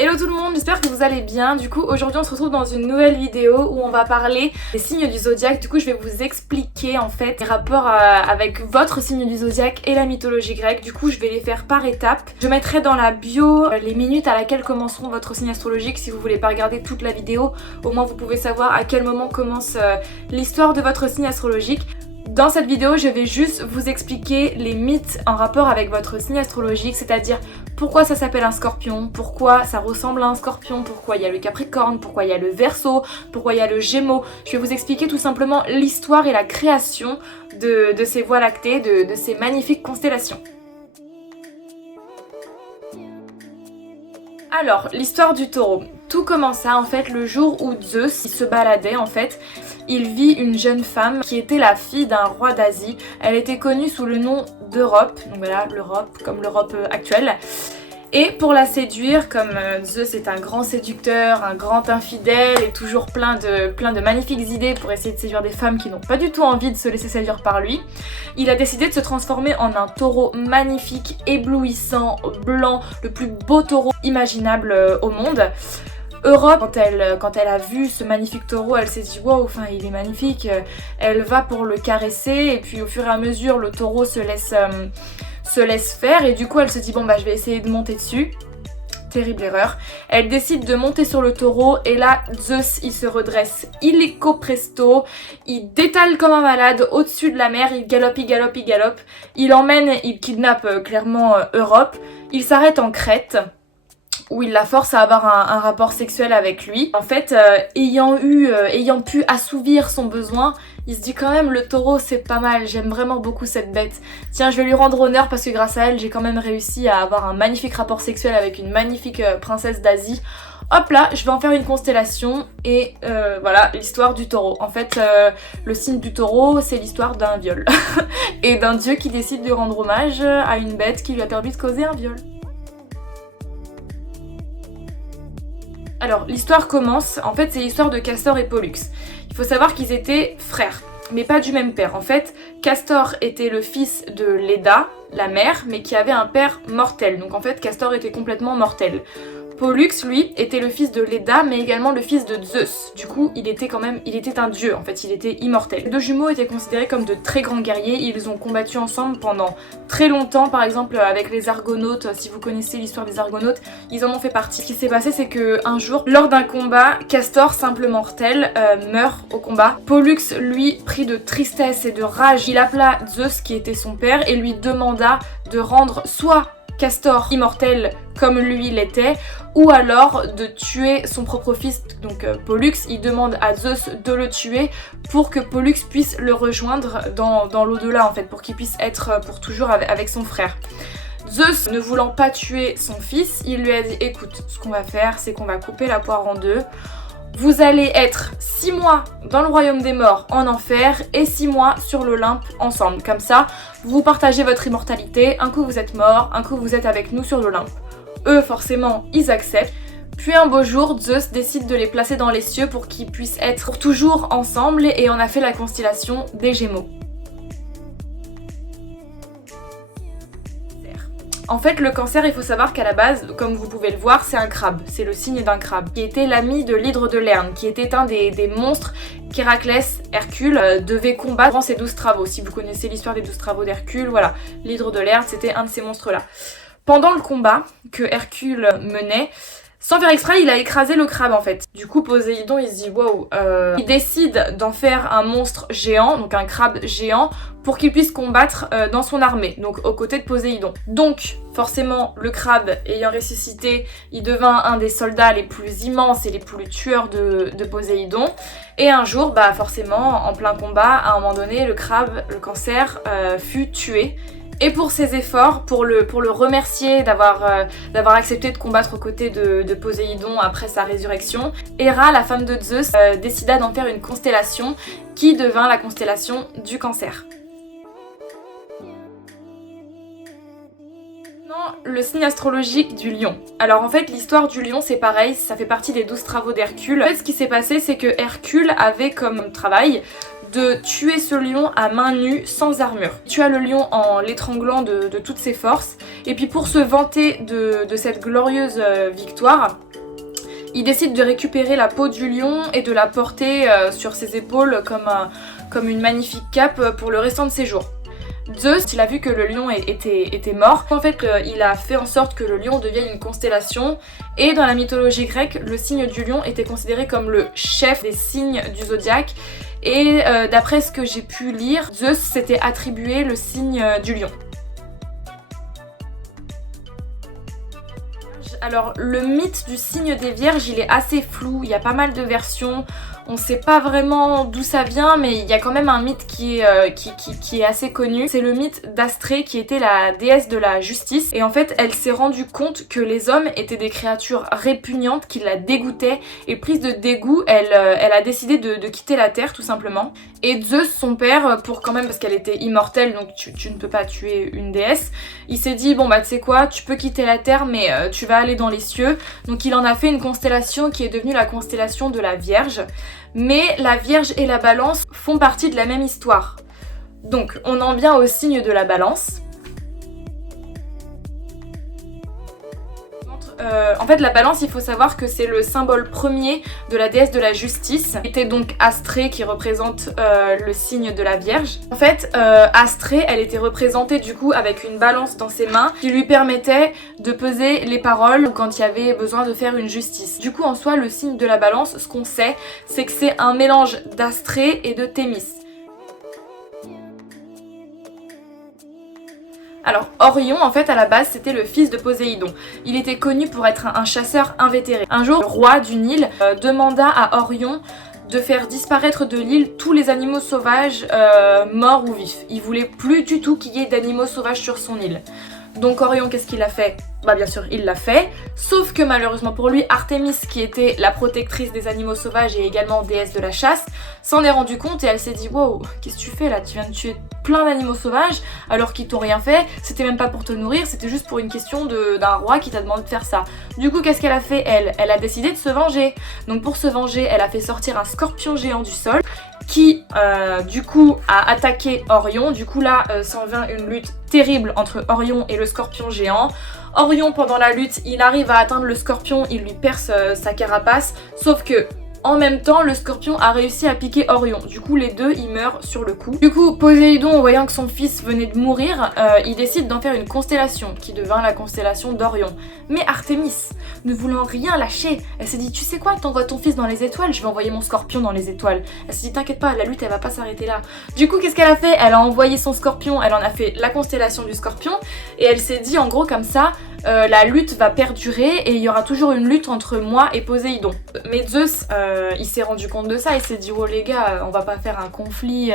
Hello tout le monde, j'espère que vous allez bien. Du coup aujourd'hui on se retrouve dans une nouvelle vidéo où on va parler des signes du zodiaque. Du coup je vais vous expliquer en fait les rapports avec votre signe du zodiaque et la mythologie grecque. Du coup je vais les faire par étapes. Je mettrai dans la bio les minutes à laquelle commenceront votre signe astrologique. Si vous voulez pas regarder toute la vidéo, au moins vous pouvez savoir à quel moment commence l'histoire de votre signe astrologique. Dans cette vidéo, je vais juste vous expliquer les mythes en rapport avec votre signe astrologique, c'est-à-dire pourquoi ça s'appelle un scorpion, pourquoi ça ressemble à un scorpion, pourquoi il y a le capricorne, pourquoi il y a le verseau, pourquoi il y a le gémeaux. Je vais vous expliquer tout simplement l'histoire et la création de ces voies lactées, de ces magnifiques constellations. Alors, l'histoire du taureau. Tout commença en fait le jour où Zeus il se baladait en fait. Il vit une jeune femme qui était la fille d'un roi d'Asie. Elle était connue sous le nom d'Europe, donc voilà l'Europe comme l'Europe actuelle. Et pour la séduire, comme Zeus est un grand séducteur, un grand infidèle et toujours plein de magnifiques idées pour essayer de séduire des femmes qui n'ont pas du tout envie de se laisser séduire par lui, il a décidé de se transformer en un taureau magnifique, éblouissant, blanc, le plus beau taureau imaginable au monde. Europe, quand elle a vu ce magnifique taureau, elle s'est dit wow, enfin il est magnifique, elle va pour le caresser et puis au fur et à mesure le taureau se laisse faire et du coup elle se dit bon bah je vais essayer de monter dessus. Terrible erreur. Elle décide de monter sur le taureau et là Zeus il se redresse illico presto, il détale comme un malade au-dessus de la mer, il galope, il emmène, il kidnappe clairement Europe, il s'arrête en Crète où il la force à avoir un rapport sexuel avec lui. En fait, ayant pu assouvir son besoin, il se dit quand même le taureau c'est pas mal, j'aime vraiment beaucoup cette bête. Tiens, je vais lui rendre honneur parce que grâce à elle, j'ai quand même réussi à avoir un magnifique rapport sexuel avec une magnifique princesse d'Asie. Hop là, je vais en faire une constellation et voilà l'histoire du taureau. En fait, le signe du taureau, c'est l'histoire d'un viol et d'un dieu qui décide de rendre hommage à une bête qui lui a permis de causer un viol. Alors l'histoire commence, en fait c'est l'histoire de Castor et Pollux. Il faut savoir qu'ils étaient frères, mais pas du même père. En fait, Castor était le fils de Leda, la mère, mais qui avait un père mortel. Donc en fait Castor était complètement mortel. Pollux, lui, était le fils de Leda, mais également le fils de Zeus. Du coup, il était un dieu, en fait, il était immortel. Les deux jumeaux étaient considérés comme de très grands guerriers, ils ont combattu ensemble pendant très longtemps, par exemple avec les Argonautes, si vous connaissez l'histoire des Argonautes, ils en ont fait partie. Ce qui s'est passé, c'est que un jour, lors d'un combat, Castor, simple mortel, meurt au combat. Pollux, lui, pris de tristesse et de rage, il appela Zeus, qui était son père, et lui demanda de rendre soit Castor immortel comme lui l'était, ou alors de tuer son propre fils, donc Pollux. Il demande à Zeus de le tuer pour que Pollux puisse le rejoindre dans l'au-delà en fait, pour qu'il puisse être pour toujours avec son frère. Zeus, ne voulant pas tuer son fils, il lui a dit écoute, ce qu'on va faire c'est qu'on va couper la poire en deux. Vous allez être 6 mois dans le royaume des morts en enfer et 6 mois sur l'Olympe ensemble. Comme ça, vous partagez votre immortalité. Un coup vous êtes mort, un coup vous êtes avec nous sur l'Olympe. Eux, forcément, ils acceptent. Puis un beau jour, Zeus décide de les placer dans les cieux pour qu'ils puissent être pour toujours ensemble et on a fait la constellation des Gémeaux. En fait, le cancer, il faut savoir qu'à la base, comme vous pouvez le voir, c'est un crabe. C'est le signe d'un crabe, qui était l'ami de l'hydre de Lerne, qui était un des monstres qu'Héraclès, Hercule, devait combattre dans ses 12 travaux. Si vous connaissez l'histoire des 12 travaux d'Hercule, voilà, l'hydre de Lerne, c'était un de ces monstres-là. Pendant le combat que Hercule menait, sans faire exprès, il a écrasé le crabe en fait. Du coup, Poséidon, il se dit wow, il décide d'en faire un monstre géant, donc un crabe géant, pour qu'il puisse combattre dans son armée, donc aux côtés de Poséidon. Donc, forcément, le crabe ayant ressuscité, il devint un des soldats les plus immenses et les plus tueurs de Poséidon. Et un jour, bah forcément, en plein combat, à un moment donné, le crabe, le cancer, fut tué. Et pour ses efforts, pour le remercier d'avoir accepté de combattre aux côtés de Poséidon après sa résurrection, Héra, la femme de Zeus, décida d'en faire une constellation qui devint la constellation du cancer. Le signe astrologique du lion. Alors en fait l'histoire du lion c'est pareil, ça fait partie des 12 travaux d'Hercule. En fait ce qui s'est passé c'est que Hercule avait comme travail de tuer ce lion à main nue sans armure. Il tua le lion en l'étranglant de toutes ses forces et puis pour se vanter de cette glorieuse victoire, Il décide de récupérer la peau du lion et de la porter sur ses épaules comme une magnifique cape pour le restant de ses jours. Zeus, il a vu que le lion était mort. En fait, il a fait en sorte que le lion devienne une constellation. Et dans la mythologie grecque, le signe du lion était considéré comme le chef des signes du zodiaque. Et d'après ce que j'ai pu lire, Zeus s'était attribué le signe du lion. Alors le mythe du signe des vierges, il est assez flou, il y a pas mal de versions. On sait pas vraiment d'où ça vient, mais il y a quand même un mythe qui est assez connu. C'est le mythe d'Astrée, qui était la déesse de la justice. Et en fait, elle s'est rendue compte que les hommes étaient des créatures répugnantes, qui la dégoûtaient. Et prise de dégoût, elle a décidé de quitter la terre, tout simplement. Et Zeus, son père, pour quand même, parce qu'elle était immortelle, donc tu ne peux pas tuer une déesse, il s'est dit, bon bah tu sais quoi, tu peux quitter la terre, mais tu vas aller dans les cieux. Donc il en a fait une constellation qui est devenue la constellation de la Vierge. Mais la Vierge et la Balance font partie de la même histoire. Donc on en vient au signe de la Balance. En fait, la Balance, il faut savoir que c'est le symbole premier de la déesse de la justice. C'était donc Astrée qui représente le signe de la Vierge. En fait, Astrée, elle était représentée du coup avec une balance dans ses mains qui lui permettait de peser les paroles quand il y avait besoin de faire une justice. Du coup, en soi, le signe de la Balance, ce qu'on sait, c'est que c'est un mélange d'Astrée et de Thémis. Alors Orion, en fait, à la base, c'était le fils de Poséidon. Il était connu pour être un chasseur invétéré. Un jour, le roi du Nil demanda à Orion de faire disparaître de l'île tous les animaux sauvages morts ou vifs. Il voulait plus du tout qu'il y ait d'animaux sauvages sur son île. Donc Orion, qu'est-ce qu'il a fait? Bah bien sûr, il l'a fait, sauf que malheureusement pour lui, Artémis, qui était la protectrice des animaux sauvages et également déesse de la chasse, s'en est rendu compte et elle s'est dit « Wow, qu'est-ce que tu fais là? Tu viens de tuer plein d'animaux sauvages alors qu'ils t'ont rien fait, c'était même pas pour te nourrir, c'était juste pour une question d'un roi qui t'a demandé de faire ça. » Du coup, qu'est-ce qu'elle a fait elle a décidé de se venger. Donc pour se venger, elle a fait sortir un scorpion géant du sol qui du coup a attaqué Orion. Du coup là s'en vient une lutte terrible entre Orion et le scorpion géant. Orion, pendant la lutte, il arrive à atteindre le scorpion, il lui perce sa carapace, sauf que en même temps, le scorpion a réussi à piquer Orion. Du coup, les deux, ils meurent sur le coup. Du coup, Poséidon, voyant que son fils venait de mourir, il décide d'en faire une constellation, qui devint la constellation d'Orion. Mais Artémis, ne voulant rien lâcher, elle s'est dit, tu sais quoi, t'envoies ton fils dans les étoiles, je vais envoyer mon scorpion dans les étoiles. Elle s'est dit, t'inquiète pas, la lutte, elle va pas s'arrêter là. Du coup, qu'est-ce qu'elle a fait? Elle a envoyé son scorpion, elle en a fait la constellation du scorpion, et elle s'est dit, en gros, comme ça, la lutte va perdurer et il y aura toujours une lutte entre moi et Poséidon. Mais Zeus, il s'est rendu compte de ça, il s'est dit oh les gars, on va pas faire un conflit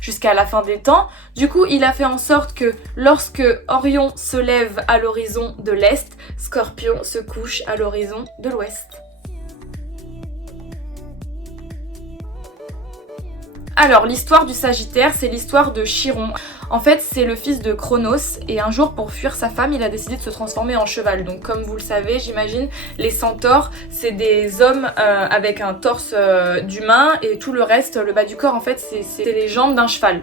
jusqu'à la fin des temps. Du coup, il a fait en sorte que lorsque Orion se lève à l'horizon de l'Est, Scorpion se couche à l'horizon de l'Ouest. Alors, l'histoire du Sagittaire, c'est l'histoire de Chiron. En fait, c'est le fils de Cronos et un jour, pour fuir sa femme, il a décidé de se transformer en cheval. Donc comme vous le savez, j'imagine, les centaures, c'est des hommes avec un torse d'humain et tout le reste, le bas du corps, en fait, c'est les jambes d'un cheval.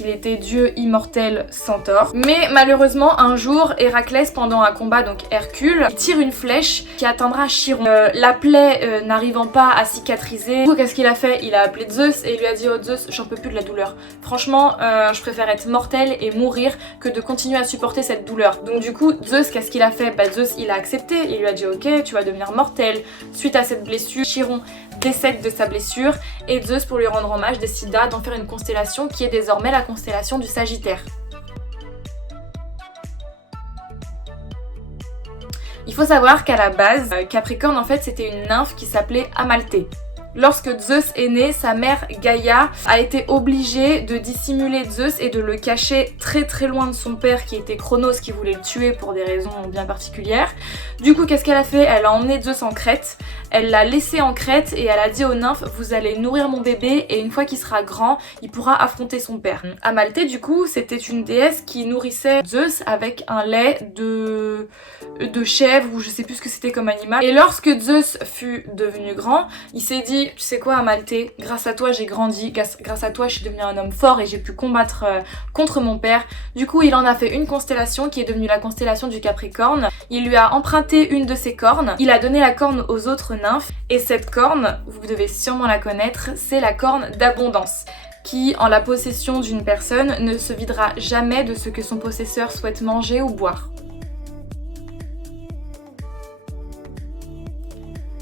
Il était dieu immortel centaure. Mais malheureusement, un jour, Héraclès, pendant un combat, donc Hercule, il tire une flèche qui atteindra Chiron. La plaie n'arrivant pas à cicatriser, du coup, qu'est-ce qu'il a fait? Il a appelé Zeus et il lui a dit oh Zeus, j'en peux plus de la douleur. Franchement, je préfère être mortel et mourir que de continuer à supporter cette douleur. Donc du coup, Zeus, qu'est-ce qu'il a fait? Bah Zeus, il a accepté. Il lui a dit ok, tu vas devenir mortel. Suite à cette blessure, Chiron décède de sa blessure et Zeus, pour lui rendre hommage, décida d'en faire une constellation qui est désormais la constellation du Sagittaire. Il faut savoir qu'à la base, Capricorne en fait c'était une nymphe qui s'appelait Amalthée. Lorsque Zeus est né, sa mère Gaïa a été obligée de dissimuler Zeus et de le cacher très très loin de son père qui était Cronos, qui voulait le tuer pour des raisons bien particulières. Du coup, qu'est-ce qu'elle a fait? Elle a emmené Zeus en Crète, elle l'a laissé en Crète et elle a dit aux nymphes vous allez nourrir mon bébé et une fois qu'il sera grand, il pourra affronter son père. Amalthée du coup, c'était une déesse qui nourrissait Zeus avec un lait de chèvre ou je sais plus ce que c'était comme animal. Et lorsque Zeus fut devenu grand, il s'est dit dit tu sais quoi Amalthée, grâce à toi j'ai grandi, grâce à toi je suis devenue un homme fort et j'ai pu combattre contre mon père. Du coup il en a fait une constellation qui est devenue la constellation du Capricorne. Il lui a emprunté une de ses cornes, il a donné la corne aux autres nymphes et cette corne, vous devez sûrement la connaître, c'est la corne d'abondance, qui, en la possession d'une personne, ne se videra jamais de ce que son possesseur souhaite manger ou boire.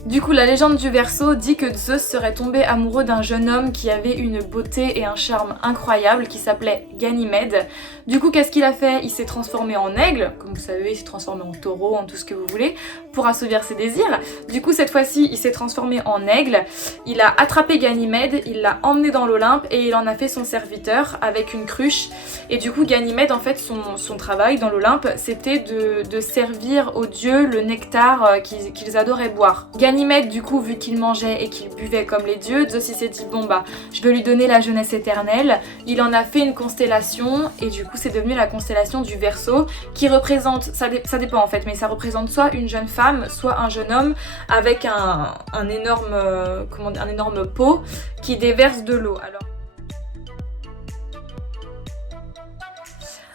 Du coup, la légende du Verseau dit que Zeus serait tombé amoureux d'un jeune homme qui avait une beauté et un charme incroyables, qui s'appelait Ganymède. Du coup, qu'est-ce qu'il a fait? Il s'est transformé en aigle, comme vous savez, il s'est transformé en taureau, en tout ce que vous voulez, pour assouvir ses désirs. Du coup, cette fois-ci, il s'est transformé en aigle, il a attrapé Ganymède, il l'a emmené dans l'Olympe et il en a fait son serviteur avec une cruche. Et du coup, Ganymède, en fait, son travail dans l'Olympe, c'était de servir aux dieux le nectar qu'ils adoraient boire. Ganymède, du coup, vu qu'il mangeait et qu'il buvait comme les dieux, Zeus il s'est dit bon bah je vais lui donner la jeunesse éternelle. Il en a fait une constellation et du coup c'est devenu la constellation du Verseau qui représente, ça dépend en fait, mais ça représente soit une jeune femme, soit un jeune homme avec un énorme pot qui déverse de l'eau.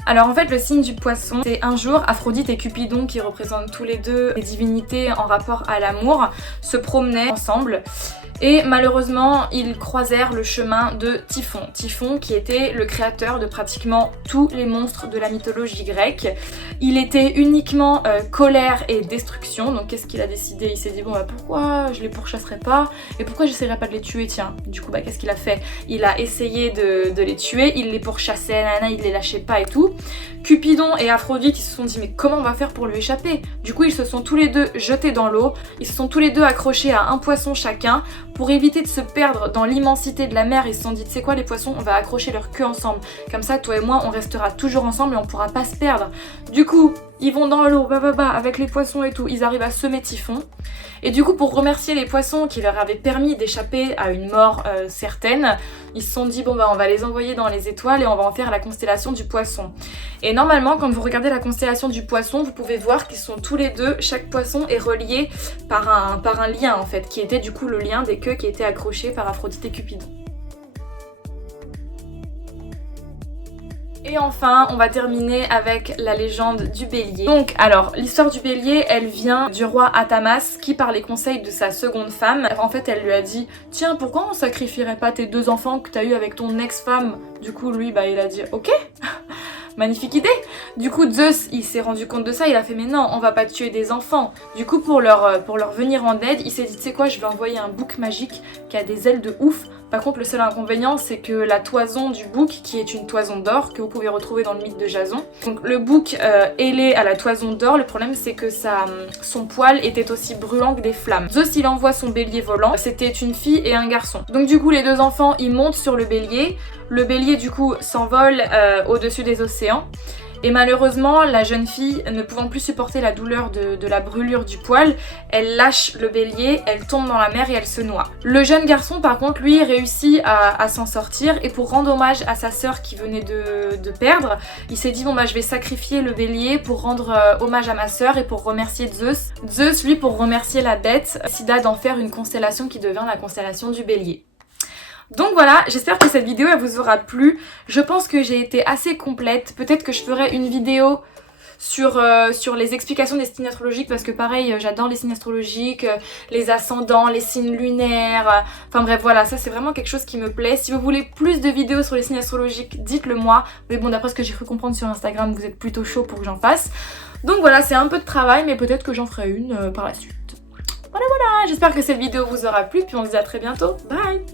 Alors en fait le signe du Poisson, c'est un jour Aphrodite et Cupidon, qui représentent tous les deux des divinités en rapport à l'amour, se promenaient ensemble. Et malheureusement, ils croisèrent le chemin de Typhon. Typhon qui était le créateur de pratiquement tous les monstres de la mythologie grecque. Il était uniquement colère et destruction. Donc qu'est-ce qu'il a décidé? Il s'est dit bon bah pourquoi je les pourchasserais pas? Et pourquoi j'essaierais pas de les tuer? Tiens, du coup bah qu'est-ce qu'il a fait? Il a essayé de les tuer, il les pourchassait, il les lâchait pas et tout. Cupidon et Aphrodite ils se sont dit mais comment on va faire pour lui échapper? Du coup ils se sont tous les deux jetés dans l'eau, ils se sont tous les deux accrochés à un poisson chacun. Pour éviter de se perdre dans l'immensité de la mer, ils se sont dit tu sais quoi les poissons, on va accrocher leur queue ensemble. Comme ça toi et moi on restera toujours ensemble et on pourra pas se perdre. Du coup ils vont dans l'eau, avec les poissons et tout, ils arrivent à semer Typhon. Et du coup pour remercier les poissons qui leur avaient permis d'échapper à une mort certaine, ils se sont dit bon bah on va les envoyer dans les étoiles et on va en faire la constellation du Poisson. Et normalement quand vous regardez la constellation du Poisson, vous pouvez voir qu'ils sont tous les deux, chaque poisson est relié par un lien en fait, qui était du coup le lien des queues qui étaient accrochées par Aphrodite et Cupidon. Et enfin, on va terminer avec la légende du Bélier. Donc, alors, l'histoire du Bélier, elle vient du roi Athamas qui, par les conseils de sa seconde femme, en fait, elle lui a dit « Tiens, pourquoi on sacrifierait pas tes 2 enfants que t'as eu avec ton ex-femme ?» Du coup, lui, bah, il a dit « Ok !» Magnifique idée. Du coup Zeus il s'est rendu compte de ça, il a fait mais non on va pas tuer des enfants. Du coup pour leur venir en aide, il s'est dit tu sais quoi, je vais envoyer un bouc magique qui a des ailes de ouf. Par contre le seul inconvénient c'est que la toison du bouc, qui est une toison d'or que vous pouvez retrouver dans le mythe de Jason. Donc le bouc ailé à la toison d'or, le problème c'est que son poil était aussi brûlant que des flammes. Zeus il envoie son bélier volant, c'était une fille et un garçon. Donc du coup les 2 enfants ils montent sur le bélier du coup s'envole au-dessus des océans. Et malheureusement, la jeune fille, ne pouvant plus supporter la douleur de la brûlure du poil, elle lâche le bélier, elle tombe dans la mer et elle se noie. Le jeune garçon, par contre, lui, réussit à s'en sortir et pour rendre hommage à sa sœur qui venait de perdre, il s'est dit bon bah je vais sacrifier le bélier pour rendre hommage à ma sœur et pour remercier Zeus. Zeus, lui, pour remercier la bête, décida d'en faire une constellation qui devient la constellation du Bélier. Donc voilà, j'espère que cette vidéo elle vous aura plu. Je pense que j'ai été assez complète. Peut-être que je ferai une vidéo sur les explications des signes astrologiques parce que pareil, j'adore les signes astrologiques, les ascendants, les signes lunaires. Enfin bref, voilà, ça c'est vraiment quelque chose qui me plaît. Si vous voulez plus de vidéos sur les signes astrologiques, dites-le moi. Mais bon, d'après ce que j'ai cru comprendre sur Instagram, vous êtes plutôt chaud pour que j'en fasse. Donc voilà, c'est un peu de travail, mais peut-être que j'en ferai une par la suite. Voilà, j'espère que cette vidéo vous aura plu, puis on se dit à très bientôt. Bye!